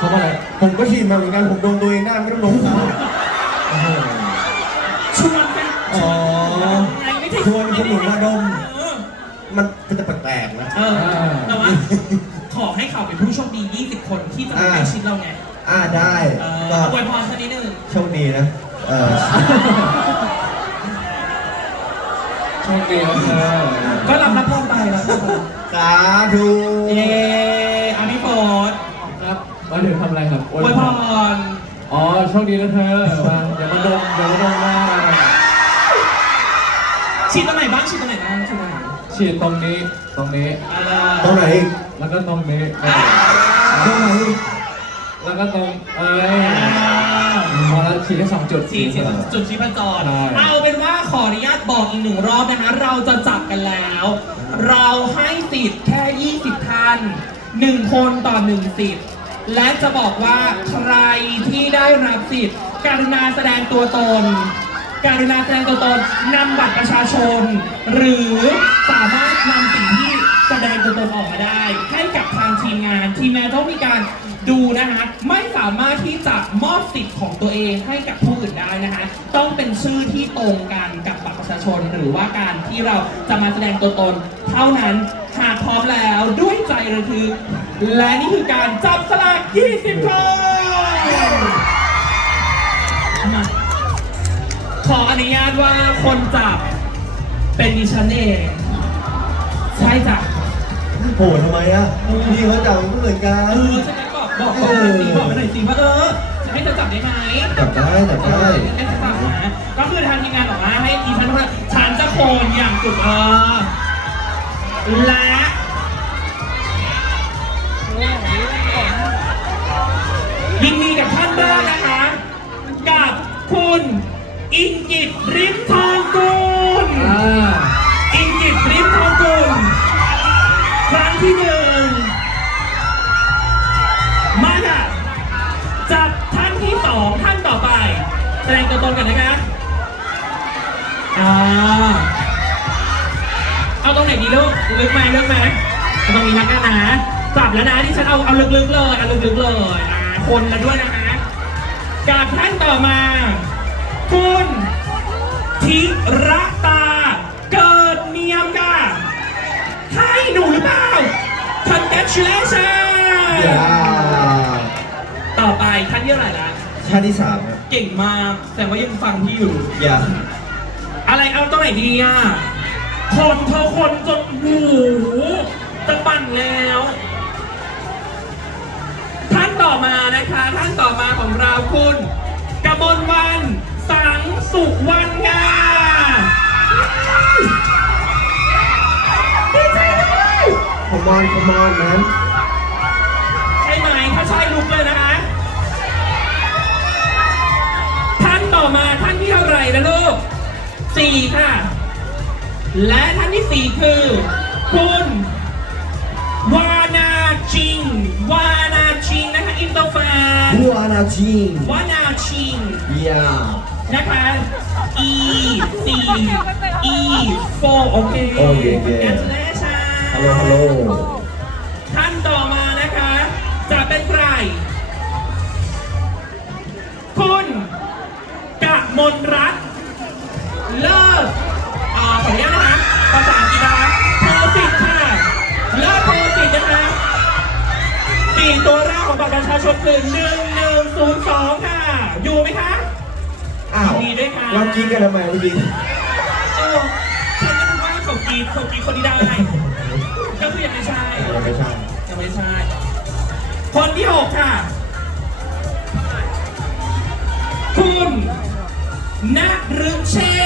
เขาว่าอะไร ผมก็ฉีดมาเหมือนกันผมโดนตัวเองได้ไม่ต้องลงเขาโอ้โหชวนกันอ๋อ ไงไม่ใช่ชวนคนอื่นมาดม เออมันมันจะแปลกๆนะ เออแต่ว่าขอให้เขาเป็นผู้โชคดี 20 คนที่จะมาใกล้ชิดเราไงอ่าได้เอก็ออวยพรสักนิดนึงโชคดีนะเออโชคดีนะเธอก็รับรับพรไปรับรับพรสาธุ เย้อาพี่โฟด ครับมาถึงทำอะไรครับ อวยพร อ๋อโชคดีนะเธอมาอย่ามาดมอย่ามาดมว่าฉีดตรงไหนบ้างฉีดตรงไหนบ้างฉีดตรงไหนฉีดตรงนี้ตรงนี้อ่าตรงไหนอีกแล้วก็ตรงนี้ตรงไหนอีกแล้วก็ตรงเอ้ยพอแล้วฉีดแค่สองจุดฉีดฉีดจุดชีพจรใช่เอาเป็นว่าขออนุญาตบอกอีกหนึ่งรอบนะคะ เราจะจับกันแล้ว เราให้สิทธิ์แค่ 20ท่าน1คนต่อ1สิทธิ์ และจะบอกว่าใครที่ได้รับสิทธิ์การุณาแสดงตัวตน การุณาแสดงตัวตนนำบัตรประชาชน หรือสามารถนำสิ่งที่แสดงตัวตนออกมาได้ ให้กับทางทีมงานทีมงานต้องมีการดูนะคะไม่สามารถที่จะมอบสิทธิ์ของตัวเองให้กับผู้อื่นได้นะคะ ต้องเป็นชื่อที่ตรงกันกับบัตรประชาชน หรือว่าการที่เราจะมาแสดงตัวตน เท่านั้นหากพร้อมแล้วด้วยใจระทึก และนี่คือการจับสลาก 20 คนมาขออนุญาตว่าคนจับเป็นดิฉันเอง ใช่จ้ะโหทำไมอะพี่เขาจับมันก็เหมือนกัเอนอฉันก็บอกบอกบอกหน่อยสิบอกมาหน่อยสิว่าเออจะให้เธอจับได้ไหมจับได้จับได้ให้เธอจับนะก็คือทางทีมงานบอกว่าให้ดิฉันว่าฉันจะโคนอย่างสุดเออและ ดงตัวตนกันนะคะอ่าเอาตรงไหนดีลูกลึกไหมลึกไหมเอาตรงนี้นะกันนะจับแล้วนะที่ฉันเอาเอาลึกๆเลยเอาลึกๆเลยอ่าคนละด้วยนะคะกับท่านต่อมาคุณธิระตา เกิดเนียมค่ะให้หนูหรือเปล่า congratulations อย่าต่อไปท่านที่เท่าไหร่ละ ชาติที่สามครับเก่งมากแสดงว่ายังฟังพี่อยู่ อย่าอะไรเอาตรงไหนดีอะคนเธอคนจนหูจะปั่นแล้ว ท่านต่อมานะคะ ท่านต่อมาของเราคุณกมลวัน สังสุวรรณงาดีใจด้วยคอมอน สี่ค่ะ และท่านที่สี่คือ คุณวานาชิง วานาชิงนะคะอินเตอร์แฟนบัวนาจิงวานาชิงอย่านะคะ E C E 4โอเคโอเคโอเค Congratulations ฮัลโหลฮัลโหลท่านต่อมานะคะ จะเป็นใคร คุณกะมนรัตน์ เลิศอ่าขออนุญาตนะคะภาษาอังกฤษนะคะโพสิตค่ะ เลิศโพสิตนะคะสี่ตัวแรกของบัตรประชาชนคือหนึ่งหนึ่งศูนย์สองค่ะ อยู่ไหมคะ อ้าวยินดีด้วยค่ะ เรากินกันทำไมเมื่อกี้เออฉันก็คิดว่าเขากรีดเขากรีดคนที่ได้ก็คือยังไม่ใช่เราไม่ใช่ยังไม่ใช่ คนที่หกค่ะคุณณฤเช